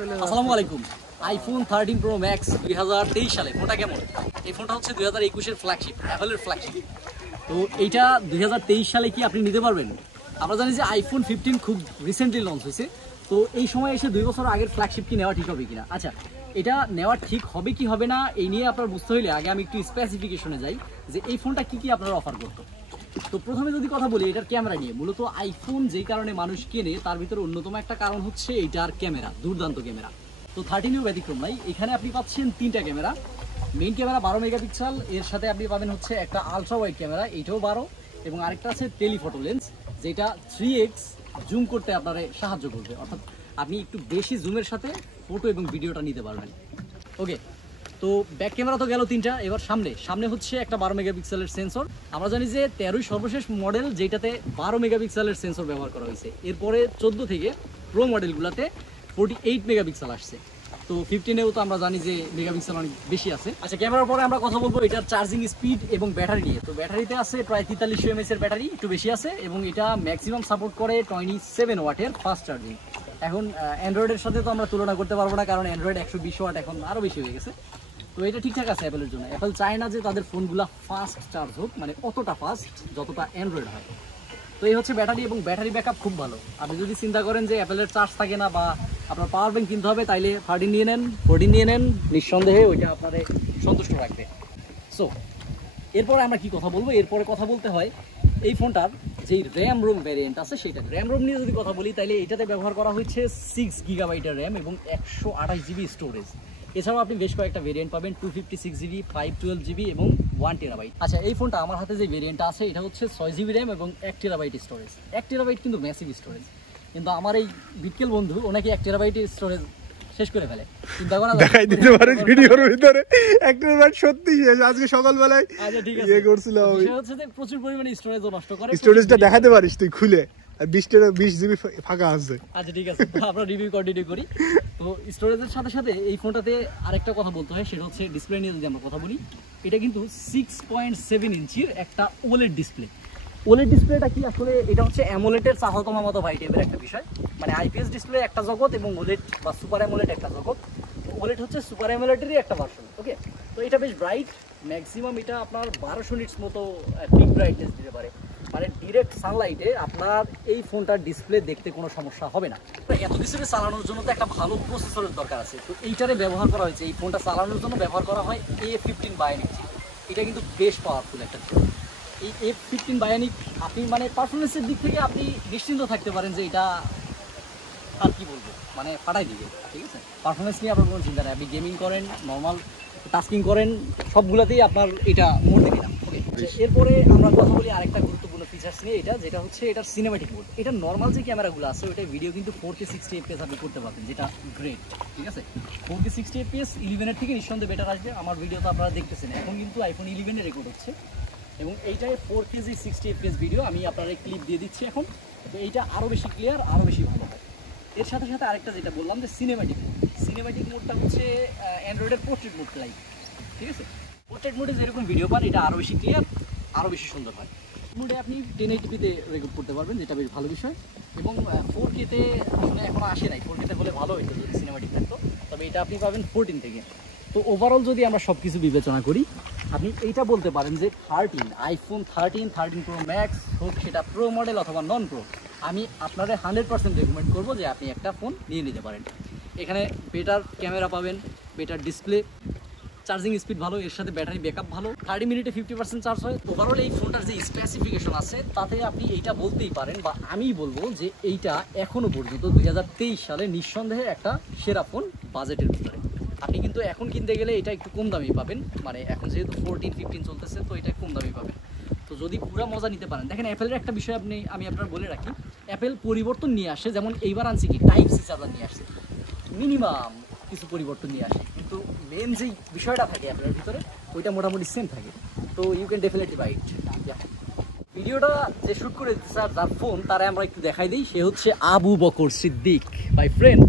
আসসালামু আলাইকুম। IPhone 13 pro max 2023 সালে ফোনটা কেমন? এই ফোনটা হচ্ছে 2021 এর ফ্ল্যাগশিপ, অ্যাপলের ফ্ল্যাগশিপ। তো এইটা 2023 সালে কি আপনি নিতে পারবেন? আমরা জানি যে আইফোন 15 খুব রিসেন্টলি লঞ্চ হয়েছে, তো এই সময় এসে 2 বছর আগের ফ্ল্যাগশিপ কি নেওয়া ঠিক হবে কিনা? আচ্ছা, এটা নেওয়া ঠিক হবে কি হবে না এই নিয়ে আপনার বুঝতে হলে আগে আমি একটু স্পেসিফিকেশনে যাই যে এই ফোনটা কি আপনারা অফার করতো। তো প্রথমে যদি কথা বলি এটার ক্যামেরা নিয়ে, মূলত আইফোন যেই কারণে মানুষ কেনে তার ভিতরে অন্যতম একটা কারণ হচ্ছে এইটার ক্যামেরা, দুর্দান্ত ক্যামেরা। তো 13-এও ব্যতিক্রম নাই, এখানে আপনি পাচ্ছেন 3টা ক্যামেরা। মেইন ক্যামেরা 12 মেগাপিক্সেল, এর সাথে আপনি পাবেন হচ্ছে একটা আলট্রা ওয়াইড ক্যামেরা, এইটাও 12, এবং আরেকটা আছে টেলিফটো লেন্স, যেটা 3x জুম করতে আপনার সাহায্য করবে, অর্থাৎ আপনি একটু বেশি জুমের সাথে ফটো এবং ভিডিওটা নিতে পারবেন। ওকে, তো ব্যাক ক্যামেরা তো গেল 3টা, এবার সামনে হচ্ছে একটা 12 মেগাপিক্সেলের সেন্সর। আমরা জানি যে 13ই সর্বশেষ মডেল যেটাতে 12 মেগাপিক্সেলের সেন্সর ব্যবহার করা হয়েছে। এরপরে 14 থেকে প্রো মডেলগুলোতে 48 মেগাপিক্সেল আসছে। তো 15-এও তো আমরা জানি যে মেগাপিক্সেল অনেক বেশি আছে। আচ্ছা, ক্যামেরার পরে আমরা কথা বলবো এটার চার্জিং স্পিড এবং ব্যাটারি নিয়ে। তো ব্যাটারিতে আছে প্রায় 4300 mAh এর ব্যাটারি, একটু বেশি আছে, এবং এটা ম্যাক্সিমাম সাপোর্ট করে 27 ওয়াটের ফাস্ট চার্জিং। এখন অ্যান্ড্রয়েডের সাথে তো আমরা তুলনা করতে পারবো না, কারণ অ্যান্ড্রয়েড 120 ওয়াট এখন আরও বেশি হয়ে গেছে। তো এটা ঠিকঠাক আছে অ্যাপেলের জন্য। অ্যাপেল চায় না যে তাদের ফোনগুলো ফাস্ট চার্জ হোক, মানে অতটা ফাস্ট যতটা অ্যান্ড্রয়েড হয়। তো এই হচ্ছে ব্যাটারি, এবং ব্যাটারি ব্যাকআপ খুব ভালো। আপনি যদি চিন্তা করেন যে অ্যাপেলের চার্জ থাকে না বা আপনার পাওয়ার ব্যাংক কিনতে হবে, তাইলে 13 নিয়ে নেন, 14 নিয়ে নেন, নিঃসন্দেহে ওইটা আপনাদের সন্তুষ্ট রাখবে। সো এরপরে আমরা কি কথা বলবো? এরপরে কথা বলতে হয় এই ফোনটার যেই র্যাম রোম ভ্যারিয়েন্ট আছে সেটা। র্যাম রোম নিয়ে যদি কথা বলি তাহলে এটাতে ব্যবহার করা হচ্ছে 6 গিগাবাইটের র্যাম এবং 128 জিবি স্টোরেজ। এছাড়াও আপনি বেশ কয়েকটা ভেরিয়েন্ট পাবেন, 256 জিবি, 512 জিবি এবং 1 টেরাবাইট। আচ্ছা, এই ফোনটা আমার হাতে যে ভেরিয়েন্টটা আছে এটা হচ্ছে 6 জিবি র্যাম এবং 1 টেরাবাইট স্টোরেজ। 1 টেরাবাইট কিন্তু ম্যাসিভ স্টোরেজ, কিন্তু আমার এই বিটকেল বন্ধু ওনাকে 1 টেরাবাইট স্টোরেজ শেষ করে ফেলে। চিন্তা করা দেখাই দিতে পারে ভিডিওর ভিতরে 1 টেরাবাইট সত্যি শেষ। আজকে সকালবেলায় আচ্ছা ঠিক আছে ইয়ে করছিলাম, এটা হচ্ছে যে প্রচুর পরিমাণে স্টোরেজও নষ্ট করে। স্টোরেজটা দেখাতে পারিস তুই খুলে? 20 জিবি ফাঁকা আছে। আচ্ছা ঠিক আছে, আমরা রিভিউ কন্টিনিউ করি। তো স্টোরেজের সাথে সাথে এই ফোনটাতে আরেকটা কথা বলতে হয়, সেটা হচ্ছে ডিসপ্লে নিয়ে যদি আমরা কথা বলি। এটা কিন্তু 6.7 ইঞ্চির একটা ওলেড ডিসপ্লে। ওলেড ডিসপ্লেটা কি আসলে? এটা হচ্ছে অ্যামোলেডের চাহতম মতো ভাই টাইপের একটা বিষয়। মানে আইপিএস ডিসপ্লে একটা জগৎ এবং ওলেড বা সুপার অ্যামোলেড একটা জগৎ। ওলেড হচ্ছে সুপার অ্যামোলেডেরই একটা ভার্সন। ওকে, তো এটা বেশ ব্রাইট, ম্যাক্সিমাম এটা আপনার 1200 নিটস মতো পিক ব্রাইটনেস দিতে পারে। মানে ডিরেক্ট সানলাইটে আপনার এই ফোনটার ডিসপ্লে দেখতে কোনো সমস্যা হবে না। এত ডিসপ্লে চালানোর জন্য তো একটা ভালো প্রসেসরের দরকার আছে। তো এইটারে ব্যবহার করা হয়েছে, এই ফোনটা চালানোর জন্য ব্যবহার করা হয় A15 বায়োনিক চিপ। এটা কিন্তু বেশ পাওয়ারফুল একটা চিপ। এই A15 বায়োনিক আপনি মানে পারফরমেন্সের দিক থেকে আপনি নিশ্চিন্ত থাকতে পারেন যে এটা আর কি বলবো, মানে ফাটাই দিবে। ঠিক আছে, পারফরমেন্স নিয়ে আপনার কোনো চিন্তা নেই। আপনি গেমিং করেন, নর্মাল টাস্কিং করেন, সবগুলোতেই আপনার এটা মোড দেখে না। ওকে, এরপরে আমরা কথা বলি আরেকটা গুরুত্বপূর্ণ ফিচার্স নিয়ে, এটা যেটা হচ্ছে এটার সিনেম্যাটিক মোড। এটা নর্মাল যে ক্যামেরাগুলো আছে ওইটা ভিডিও কিন্তু 4K 60 FPS আপনি করতে পারবেন, যেটা গ্রেট। ঠিক আছে, 4K 60 FPS 11-এর থেকে নিঃসন্দেহে বেটার আসবে। আমার ভিডিও তো আপনারা দেখতেছেন, এখন কিন্তু আইফোন 11-এ রেকর্ড হচ্ছে, এবং এইটায় 4K 60 FPS ভিডিও আমি আপনারা ক্লিপ দিয়ে দিচ্ছি এখন। তো এইটা আরও বেশি ক্লিয়ার, আরও বেশি ভালো হয়। এর সাথে সাথে আরেকটা যেটা বললাম যে সিনেম্যাটিক মোড। সিনেম্যাটিক মোডটা হচ্ছে অ্যান্ড্রয়েডের পোর্ট্রেট মোড লাইক। ঠিক আছে, পোর্ট্রেট মোডে যেরকম ভিডিও পান এটা আরও বেশি ক্লিয়ার, আরও বেশি সুন্দর হয়। মোডে আপনি 1080p-তে রেকর্ড করতে পারবেন, যেটা বেশ ভালো বিষয়। এবং 4K-তে আসলে এখনও আসে নাই, 4K-তে হলে ভালো হইতো যদি সিনেম্যাটিক থাকতো, তবে এটা আপনি পাবেন 14 থেকে। তো ওভারঅল যদি আমরা সব কিছু বিবেচনা করি, আপনি এইটা বলতে পারেন যে আইফোন 13 প্রো ম্যাক্স হোক, সেটা প্রো মডেল অথবা নন প্রো, আমি আপনাদের 100% রেকমেন্ড করবো যে আপনি একটা ফোন নিয়ে নিতে পারেন। এখানে বেটার ক্যামেরা পাবেন, বেটার ডিসপ্লে, চার্জিং স্পিড ভালো, এর সাথে ব্যাটারি ব্যাকআপ ভালো, 30 মিনিটে 50% চার্জ হয়। ওভারঅল এই ফোনটার যে স্পেসিফিকেশন আছে তাতে আপনি এইটা বলতেই পারেন, বা আমি বলবো যে এইটা এখনও পর্যন্ত 2023 সালে নিঃসন্দেহে একটা সেরা ফোন বাজেটের ভিতরে। আপনি কিন্তু এখন কিনতে গেলে এটা একটু কম দামি পাবেন, মানে এখন যেহেতু 14-15 চলতেছে, তো এটা কম দামি পাবেন। তো যদি পুরো মজা নিতে পারেন, দেখেন অ্যাপেলের একটা বিষয় আমি আপনার বলে রাখি, অ্যাপেল পরিবর্তন নিয়ে আসে। যেমন এইবার আনছি কি Type-C চার্জার নিয়ে আসছে, মিনিমাম কিছু পরিবর্তন নিয়ে আসে, কিন্তু মেন যেই বিষয়টা থাকে অ্যাপেলের ভিতরে ওইটা মোটামুটি সেম থাকে। তো ইউ ক্যান ডেফিনেটলি বাই ইট। ভিডিওটা যে শ্যুট করে দিচ্ছে যার ফোন, তারা আমরা একটু দেখাই দিই। সে হচ্ছে আবু বকর সিদ্দিক, মাই ফ্রেন্ড।